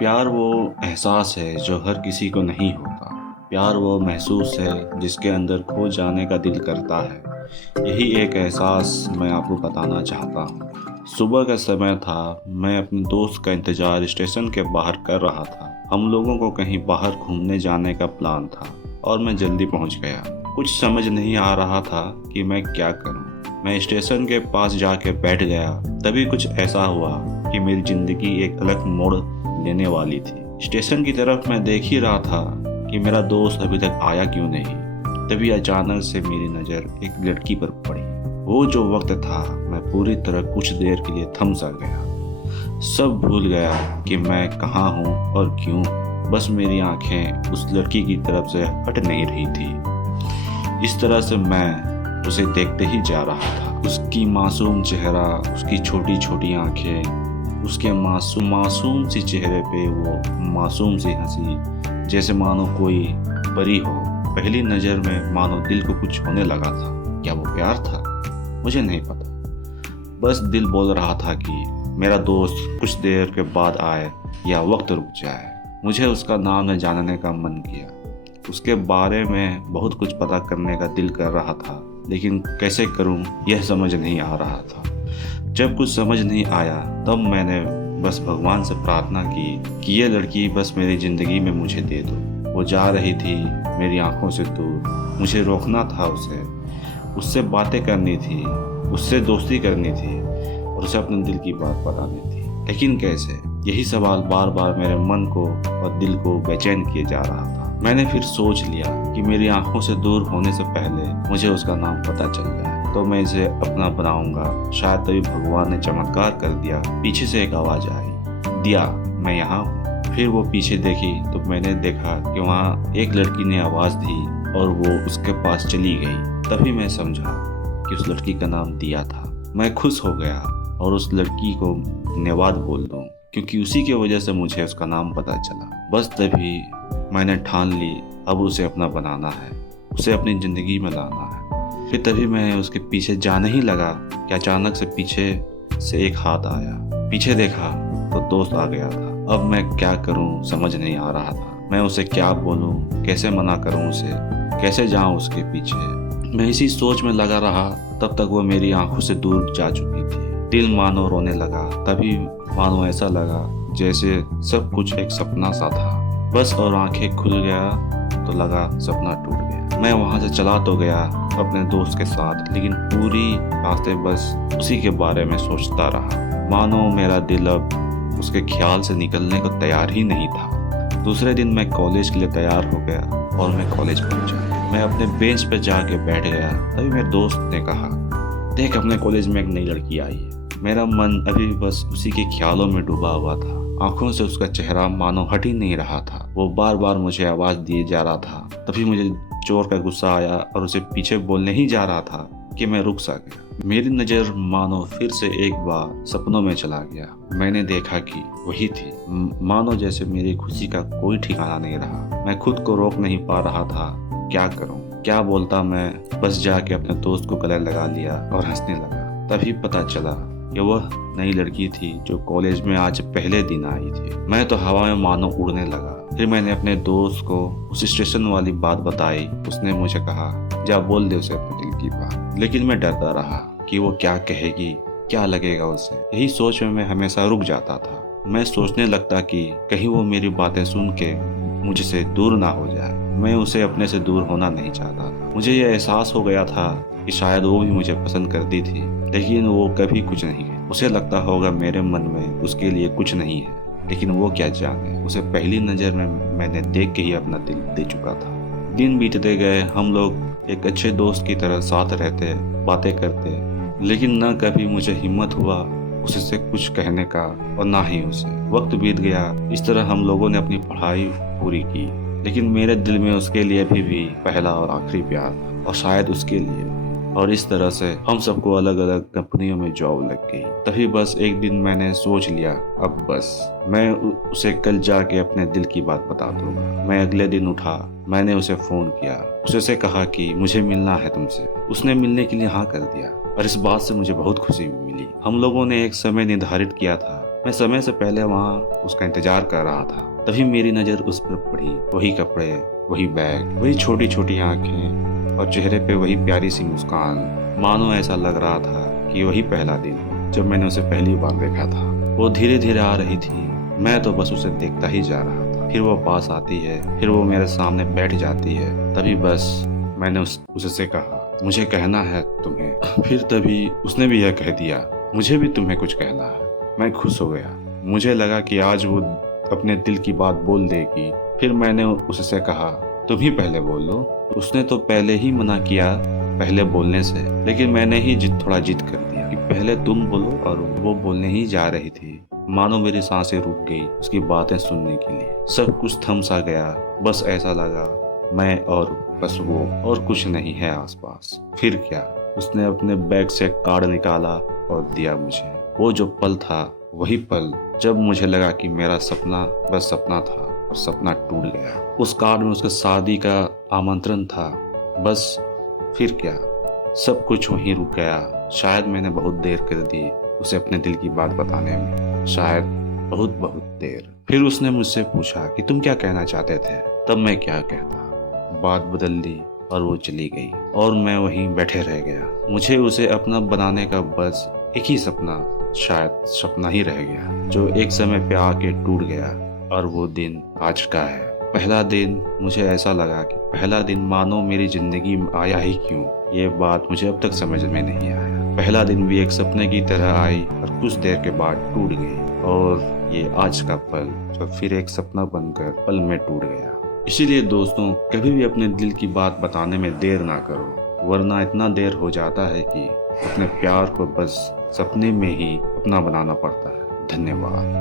प्यार वो एहसास है जो हर किसी को नहीं होता। प्यार वो महसूस है जिसके अंदर खो जाने का दिल करता है। यही एक एहसास मैं आपको बताना चाहता हूँ। सुबह का समय था, मैं अपने दोस्त का इंतज़ार स्टेशन के बाहर कर रहा था। हम लोगों को कहीं बाहर घूमने जाने का प्लान था और मैं जल्दी पहुँच गया। कुछ समझ नहीं आ रहा था कि मैं क्या करूँ। मैं स्टेशन के पास जाके बैठ गया। तभी कुछ ऐसा हुआ कि मेरी ज़िंदगी एक अलग मोड़ लेने वाली थी। स्टेशन की तरफ मैं देख ही रहा था कि मेरा दोस्त अभी तक आया क्यों नहीं। तभी अचानक से मेरी नज़र एक लड़की पर पड़ी। वो जो वक्त था, मैं पूरी तरह कुछ देर के लिए थम सा गया। सब भूल गया कि मैं कहाँ हूँ और क्यों। बस मेरी आंखें उस लड़की की तरफ से हट नहीं रही थी। इस तरह से मैं उसे देखते ही जा रहा था। उसकी मासूम चेहरा, उसकी छोटी छोटी आंखें, उसके मासूम सी चेहरे पे वो मासूम सी हंसी, जैसे मानो कोई परी हो। पहली नज़र में मानो दिल को कुछ होने लगा था। क्या वो प्यार था? मुझे नहीं पता। बस दिल बोल रहा था कि मेरा दोस्त कुछ देर के बाद आए या वक्त रुक जाए। मुझे उसका नाम न जानने का मन किया। उसके बारे में बहुत कुछ पता करने का दिल कर रहा था, लेकिन कैसे करूं यह समझ नहीं आ रहा था। जब कुछ समझ नहीं आया तब मैंने बस भगवान से प्रार्थना की कि ये लड़की बस मेरी ज़िंदगी में मुझे दे दो। वो जा रही थी मेरी आंखों से दूर। मुझे रोकना था उसे, उससे बातें करनी थी, उससे दोस्ती करनी थी और उसे अपने दिल की बात बतानी थी। लेकिन कैसे? यही सवाल बार बार मेरे मन को और दिल को बेचैन किए जा रहा था। मैंने फिर सोच लिया कि मेरी आंखों से दूर होने से पहले मुझे उसका नाम पता चल जाए तो मैं इसे अपना बनाऊंगा। शायद तभी भगवान ने चमत्कार कर दिया। पीछे से एक आवाज़ आई, दिया, मैं यहाँ हूँ। फिर वो पीछे देखी तो मैंने देखा कि वहाँ एक लड़की ने आवाज़ दी और वो उसके पास चली गई। तभी मैं समझा कि उस लड़की का नाम दिया था। मैं खुश हो गया और उस लड़की को धन्यवाद बोल दूँ, क्योंकि उसी की वजह से मुझे उसका नाम पता चला। बस तभी मैंने ठान ली, अब उसे अपना बनाना है, उसे अपनी ज़िंदगी में लाना है। फिर तभी मैं उसके पीछे जाने ही लगा कि अचानक से पीछे से एक हाथ आया। पीछे देखा तो दोस्त आ गया था। अब मैं क्या करूं समझ नहीं आ रहा था। मैं उसे क्या बोलूं, कैसे मना करूं उसे, कैसे जाऊं उसके पीछे। मैं इसी सोच में लगा रहा, तब तक वो मेरी आंखों से दूर जा चुकी थी। दिल मानो रोने लगा। तभी मानो ऐसा लगा जैसे सब कुछ एक सपना सा था। बस और आंखें खुल गया तो लगा सपना टूट गया। मैं वहां से चला तो गया अपने दोस्त के साथ, लेकिन पूरी रास्ते बस उसी के बारे में सोचता रहा। मानो मेरा दिल अब उसके ख्याल से निकलने को तैयार ही नहीं था। दूसरे दिन मैं कॉलेज के लिए तैयार हो गया और मैं कॉलेज पहुंचा। मैं अपने बेंच पर जाके बैठ गया। तभी मेरे दोस्त ने कहा, देख, अपने कॉलेज में एक नई लड़की आई है। मेरा मन अभी बस उसी के ख्यालों में डूबा हुआ था। आंखों से उसका चेहरा मानो हट ही नहीं रहा था। वो बार बार मुझे आवाज़ दिए जा रहा था। तभी मुझे जोर का गुस्सा आया और उसे पीछे बोलने ही जा रहा था कि मैं रुक सा गया। मेरी नज़र मानो फिर से एक बार सपनों में चला गया। मैंने देखा कि वही थी। मानो जैसे मेरी खुशी का कोई ठिकाना नहीं रहा। मैं खुद को रोक नहीं पा रहा था। क्या करूं, क्या बोलता? मैं बस जाके अपने दोस्त को गले लगा लिया और हंसने लगा। तभी पता चला कि वह नई लड़की थी जो कॉलेज में आज पहले दिन आई थी। मैं तो हवा में मानो उड़ने लगा। फिर मैंने अपने दोस्त को उस स्टेशन वाली बात बताई। उसने मुझे कहा, जा बोल दे उसे अपने दिल की बात। लेकिन मैं डरता रहा कि वो क्या कहेगी, क्या लगेगा उसे। यही सोच में मैं हमेशा रुक जाता था। मैं सोचने लगता कि कहीं वो मेरी बातें सुन के मुझसे दूर ना हो जाए। मैं उसे अपने से दूर होना नहीं चाहता था। मुझे यह एहसास हो गया था कि शायद वो भी मुझे पसंद करती थी, लेकिन वो कभी कुछ नहीं है। उसे लगता होगा मेरे मन में उसके लिए कुछ नहीं है, लेकिन वो क्या जाने। उसे पहली नज़र में मैंने देख के ही अपना दिल दे चुका था। दिन बीतते गए। हम लोग एक अच्छे दोस्त की तरह साथ रहते, बातें करते, लेकिन न कभी मुझे हिम्मत हुआ उससे कुछ कहने का और ना ही उसे। वक्त बीत गया। इस तरह हम लोगों ने अपनी पढ़ाई पूरी की, लेकिन मेरे दिल में उसके लिए भी पहला और आखिरी प्यार था, और शायद उसके लिए। और इस तरह से हम सबको अलग अलग कंपनियों में जॉब लग गई। तभी बस एक दिन मैंने सोच लिया, अब बस मैं उसे कल जाके अपने दिल की बात बता दूंगा। मैं अगले दिन उठा, मैंने उसे फ़ोन किया, उसे कहा कि मुझे मिलना है तुमसे। उसने मिलने के लिए हाँ कर दिया और इस बात से मुझे बहुत खुशी मिली। हम लोगों ने एक समय निर्धारित किया था। मैं समय से पहले वहाँ उसका इंतजार कर रहा था। तभी मेरी नज़र उस पर पड़ी। वही कपड़े, वही बैग, वही छोटी छोटी आंखें और चेहरे पे वही प्यारी सी मुस्कान। मानो ऐसा लग रहा था कि वही पहला दिन हो जब मैंने उसे पहली बार देखा था। वो धीरे धीरे आ रही थी, मैं तो बस उसे देखता ही जा रहा था। फिर वो पास आती है, फिर वो मेरे सामने बैठ जाती है। तभी बस मैंने उससे कहा, मुझे कहना है तुम्हें। फिर तभी उसने भी यह कह दिया, मुझे भी तुम्हें कुछ कहना है। मैं खुश हो गया। मुझे लगा कि आज वो अपने दिल की बात बोल देगी। फिर मैंने उससे कहा, तुम ही पहले बोल लो। उसने तो पहले ही मना किया पहले बोलने से, लेकिन मैंने ही थोड़ा जिद कर दिया कि पहले तुम बोलो, और वो बोलने ही जा रही थी। मानो मेरी सांसें रुक गई उसकी बातें सुनने के लिए। सब कुछ थम सा गया। बस ऐसा लगा मैं और बस वो, और कुछ नहीं है आसपास। फिर क्या, उसने अपने बैग से कार्ड निकाला और दिया मुझे। वो जो पल था वही पल जब मुझे लगा कि मेरा सपना बस सपना था और सपना टूट गया। उस कार्ड में उसके शादी का आमंत्रण था। बस फिर क्या, सब कुछ वहीं रुक गया। शायद मैंने बहुत देर कर दी उसे अपने दिल की बात बताने में, शायद बहुत बहुत देर। फिर उसने मुझसे पूछा कि तुम क्या कहना चाहते थे। तब मैं क्या कहता। बात बदल दी और वो चली गई और मैं वहीं बैठे रह गया। मुझे उसे अपना बनाने का बस एक ही सपना, शायद सपना ही रह गया, जो एक समय पे आके टूट गया। और वो दिन आज का है। पहला दिन मुझे ऐसा लगा कि पहला दिन मानो मेरी जिंदगी में आया ही क्यों। ये बात मुझे अब तक समझ में नहीं आया। पहला दिन भी एक सपने की तरह आई और कुछ देर के बाद टूट गई, और ये आज का पल जो फिर एक सपना बनकर पल में टूट गया। इसीलिए दोस्तों, कभी भी अपने दिल की बात बताने में देर ना करो, वरना इतना देर हो जाता है कि अपने प्यार को बस सपने में ही अपना बनाना पड़ता है। धन्यवाद।